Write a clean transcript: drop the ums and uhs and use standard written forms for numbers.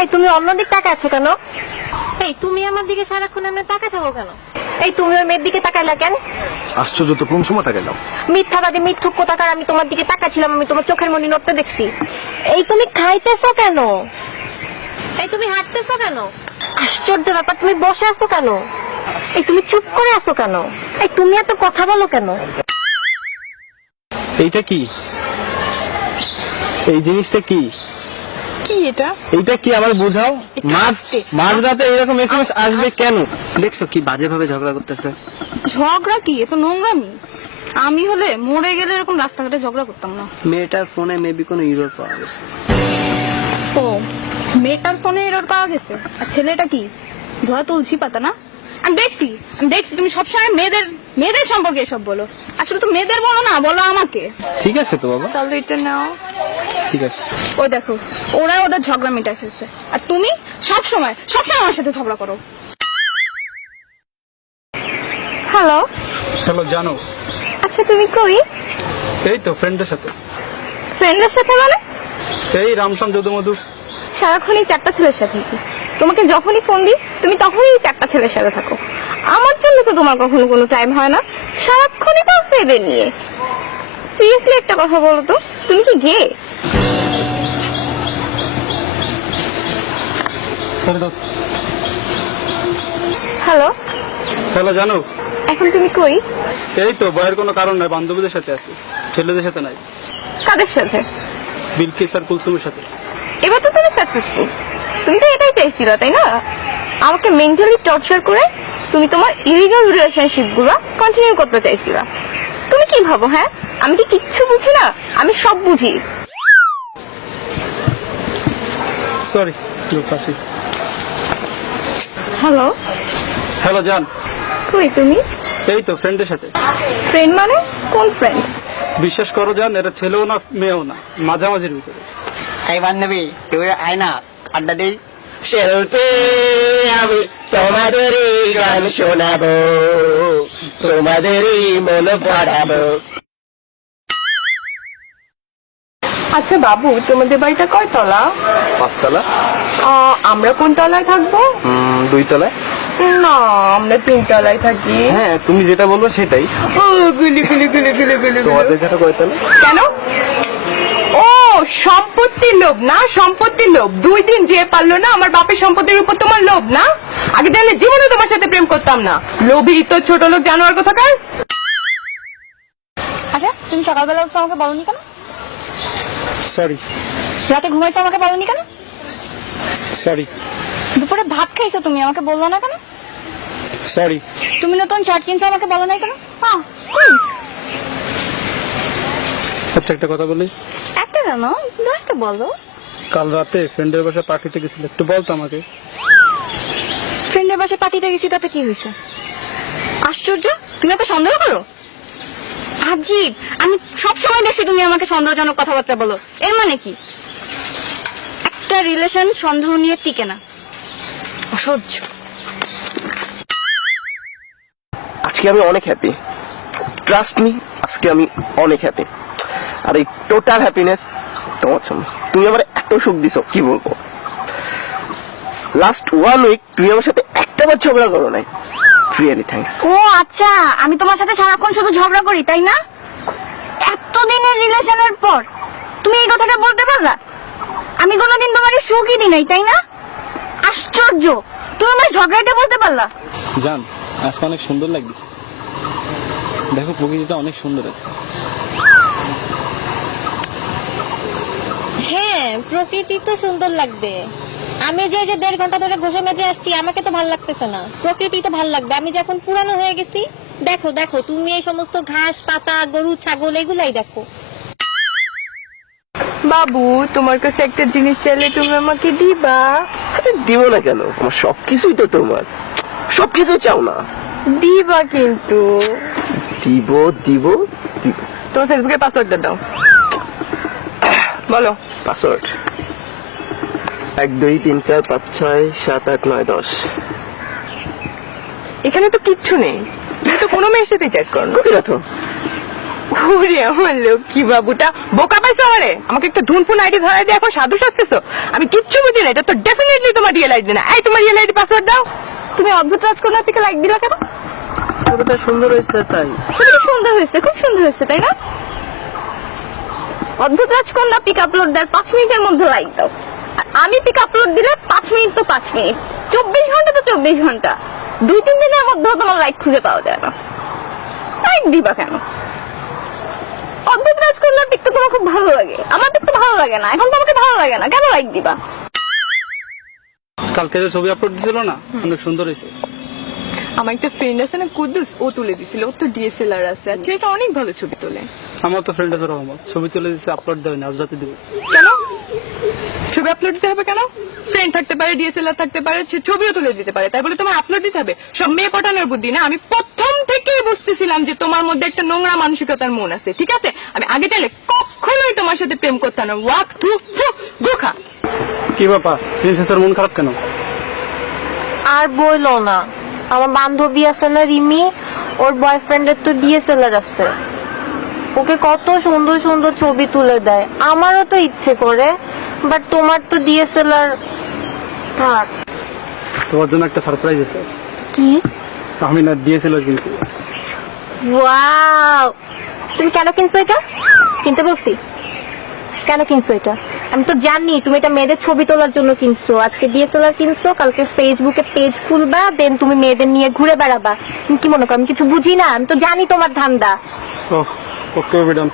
এই তুমি অন্যদিকে তাকায় আছো কেন? এই তুমি আমার দিকে সারাক্ষণ এমনি তাকায় থাকো কেন? এই তুমি ওই মেয়ের দিকে তাকাইলা কেন? আশ্চর্য, তো কোন সময় তাকাইলাম? মিথ্যাবাদী মিথ্যুক কোথাকার, আমি তোমার দিকে তাকাচ্ছিলাম, আমি তোমার চোখের মনি নড়তে দেখছি। এই তুমি খাইতেছো কেন? এই তুমি হাঁটতেছো কেন? আশ্চর্য ব্যাপার, তুমি বসে আছো কেন? এই তুমি চুপ করে আছো কেন? এই তুমি এত কথা বলো কেন? এইটা কি? এই জিনিসটা কি? কি এটা? এইটা কি আমার বোঝাও। মাঝ রাতে এরকম এসএমএস আসবে কেন? দেখছো কি বাজে ভাবে ঝগড়া করতেছে। ঝগড়া কি? এ তো নোংরামি। আমি হলে মরে গেলে এরকম রাস্তাঘাটে ঝগড়া করতাম না। মেয়েটার ফোনে মেবি কোনো ইরর পাওয়া গেছে। ও, মেয়েটার ফোনে এরর পাওয়া গেছে। আর ছেলেটা কি ধোয়া তুলসী পাতা না? আমি দেখছি তুমি সবসময় মেয়েদের সম্পর্কে এসব বলো। আসলে তো মেয়েদের বলো না, বলো আমাকে। ঠিক আছে তো বাবা, তাহলে এটা নাও। ঠিক আছে। ওই দেখো, ওরা ওদের ঝগড়া মিটাই ফেলছে, আর তুমি সবসময় আমার সাথে ঝগড়া করো। হ্যালো, চলো জানো। আচ্ছা তুমি কই? এই তো ফ্রেন্ডের সাথে। ফ্রেন্ডের সাথে মানে? এই রামসাম যদুমধু। সারাক্ষণই চারটা ছেলের সাথে থাকি। তোমাকে যখনই ফোন দিই তুমি তখনই চারটা ছেলের সাথে থাকো। আমার জন্য তো তোমার কখনো কোনো টাইম হয় না, সারাক্ষণই তো আছে এদের নিয়ে। সিরিয়াসলি একটা কথা বলো তো, তুমি কি গে? সরি দোস্ত। হ্যালো, হ্যালো জানো। এখন তুমি কই? এই তো বয়ের কোনো কারণ নাই, বান্ধবীদের সাথে আছি, ছেলেদের সাথে নাই। কাদের সাথে? বিলকিস আর কুলসুমের সাথে। এবার তো তুমি সাকসেসফুল। তুমি তো এটাই চাইছিল তাই না? আমাকে মেন্টালি টর্চার করে তুমি তোমার ইলিগাল রিলেশনশিপ গুলো কন্টিনিউ করতে চাইছিলা। তুমি কি ভাবো হ্যাঁ আমি কি কিচ্ছু বুঝি না? আমি সব বুঝি। সরি কাশি। হ্যালো, হ্যালো জান। কই তুমি? এই তো ফ্রেন্ডের সাথে। ফ্রেন্ড মানে কোন ফ্রেন্ড? বিশ্বাস করো জান, এটা ছেলেও না মেয়েও না, মাঝামাঝির ভিতরে। এই বান্ধবী তুই আয় না, আড্ডা দিই। শিল্পী আমি তোমাদেরই গান শোনাবো, তোমাদেরই মন পড়াবো। আচ্ছা বাবু, তোমাদের বাড়িটা কয় তলা? 5 তলা। আমরা কোন তলায় থাকবো? 2 তলায়। না, আমরা 3 তলায় থাকি। হ্যাঁ তুমি যেটা বলবো সেটাই। গুলি গুলি গুলি গুলি গুলি। তোমাদের যেটা কয় তলা? কেন? ও সম্পত্তির লোভ না, সম্পত্তির লোভ। 2 দিন যে পারলো না আমার বাপের সম্পত্তির উপর তোমার লোভ না? আগে জানলে জীবনে তোমার সাথে প্রেম করতাম না। লোভী তো ছোট লোক জানোয়ার কোথাকার। আচ্ছা, তুমি সকালবেলা উঠছো আমাকে বলনি কেন? সরি। রাতে ঘুমাইছো আমাকে বলনি কেন? সরি। দুপুরে ভাত খাইছো তুমি আমাকে বললো না কেন? সরি। তুমি নতুন শার্ট কিনছো আমাকে বলো নাই কেন? আচ্ছা একটা কথা বলি। একটা কেন, 10টা বলো। কাল রাতে ফ্রেন্ডের বাসায় পার্টিতে গেছিল, একটু বলতো আমাকে। ফ্রেন্ডের বাসায় পার্টিতে গেছি তাতে কি হয়েছে? আশ্চর্য, তুমি আমাকে সন্দেহ করো? আজীব, আমি সব সময় দেখছি তুমি আমাকে সন্দেহজনক কথাবার্তা বলো। এর মানে কি? একটা রিলেশন সন্দেহ নিয়ে টিকে না। অসহ্য। আজকে আমি অনেক হ্যাপি, ট্রাস্ট মি, আজকে আমি অনেক হ্যাপি। আর এই টোটাল হ্যাপিনেস তোমার জন্য। তুমি আমার এত সুখ দিছো কি বলবো। লাস্ট 1 উইক তুমি আমার সাথে একটাবার ঝগড়া করো নাই। Really thanks. ও আচ্ছা, আমি তোমার সাথে সারাক্ষণ শুধু ঝগড়া করি তাই না? এতদিনের রিলেশনের পর তুমি এই কথাটা বলতে পারলা? আমি কোনোদিন তোমাকে সুখই দিই নাই তাই না? আশ্চর্য, তুমি আমার ঝগড়াটা বলতে পারলা? জান, আজকে অনেক সুন্দর লাগছে। দেখো প্রকৃতিটা অনেক সুন্দর আছে। হ্যাঁ, প্রকৃতি তো সুন্দর লাগবে। আমি যে 1.5 ঘন্টা ধরে ঘষে মেজে আসছি, আমাকে তো ভালো লাগতেছে না। প্রকৃতি তো ভালো লাগবে। আমি যখন পুরানো হয়ে গেছি, দেখো দেখো তুমি এই সমস্ত ঘাস পাতা গরু ছাগল এগুলাই দেখো। বাবু, তোমার কাছে একটা জিনিস চাইলে তুমি আমাকে দিবা? দিব না কেন, আমার সবকিছুই তো তোমার। সবকিছু চাও না? দিবা কিন্তু। দিব দিব দিব। তোমার ফেসবুকের পাসওয়ার্ডটা দাও। বলো। পাসওয়ার্ড 1 2 3 4 5 6 7 8 9 10। এখানে তো কিচ্ছু নেই। তুমি তো কোনো মেয়ের সাথে চ্যাট করো না। করি না তো। ওরে আমার লক্ষ্মী বাবুটা, বোকা পাইছো আমারে? আমাকে একটা ধুনফুন আইডি ধরাই দিয়ে এখন সাধু সাজতেছো? আমি কিচ্ছু বুঝি না, এটা তো ডেফিনেটলি তোমার রিয়েল আইডি না। এই তোমার রিয়েল আইডি পাসওয়ার্ড দাও। তুমি অদ্ভুত রাজকন্যার থেকে লাইক দিলা কেন? ছবিটা সুন্দর হয়েছে তাই। ছবিটা সুন্দর হয়েছে, খুব সুন্দর হয়েছে, তাই না? অদ্ভুত রাজকন্যা পিক আপলোড দেওয়ার 5 মিনিটের মধ্যে লাইক দাও, আর আমি পিক আপলোড দিলে 5 মিনিট তো 5 মিনিট, 24 ঘন্টা তো 24 ঘন্টা, 2-3 দিনের মধ্যেও তোমার লাইক খুঁজে পাওয়া যায় না। লাইক দিবা কেন? অদ্ভুত রাজকন্যার পিক তো তোমার খুব ভালো লাগে, আমার পিক তো ভালো লাগে না, এখন তোমাকে ভালো লাগে না, কেন লাইক দিবা? কালকে যে ছবি আপলোড দিছিল না, অনেক সুন্দর হয়েছে। আমার একটা ফ্রেন্ড আছে না, কুদ্দুস, ও তুলে দিছিল, ওর তো ডিএসএলআর আছে, আর এটা অনেক ভালো ছবি তোলে। আমার তো ফ্রেন্ড আছে রহমত, ছবি তুলে দিচ্ছে, আপলোড দেয় না, আজ রাতে দেবে। কেন ছবি আপলোড দিতে হবে? কেন? ফ্রেন্ড থাকতে পারে, ডিএসএলআর থাকতে পারে, সে ছবিও তুলে দিতে পারে, তাই বলে তোমার আপলোড দিতে হবে? সব মেয়ে পটানোর বুদ্ধি না। আমি প্রথম থেকেই বুঝতেছিলাম যে তোমার মধ্যে একটা নোংরা মানসিকতার মন আছে, ঠিক আছে? আমি আগে চাইলে কখনোই তোমার সাথে প্রেম করতাম না। ওয়াক থু ফু গোখা। কি ব্যাপার, প্রিন্সেসের মন খারাপ কেন? আর বইলো না, আমার বান্ধবী আছে না রিমি, ওর বয়ফ্রেন্ডের তো ডিএসএলআর আছে, ওকে কত সুন্দর সুন্দর ছবি তুলে দেয়। আমারও তো ইচ্ছে করে, বাট তোমার তো ডিএসএলআর থাক। তোমার জন্য একটা সারপ্রাইজ আছে। কি? আমি না ডিএসএলআর কিনছি। ওয়াও, তুমি কেন কিনছো এটা? কিনতে বলছি কেন কিনছো এটা? আমি তো জানি তুমি এটা মেয়েদের ছবি তোলার জন্য কিনছো। আজকে ডিএসএলআর কিনছো, কালকে ফেসবুকে পেজ খুলবা, দেন তুমি মেয়েদের নিয়ে ঘুরে বেড়াবা। তুমি কি মনে করো আমি কিছু বুঝি না? আমি তো জানি তোমার ধান্দা। ওহ, ওকে ম্যাডাম।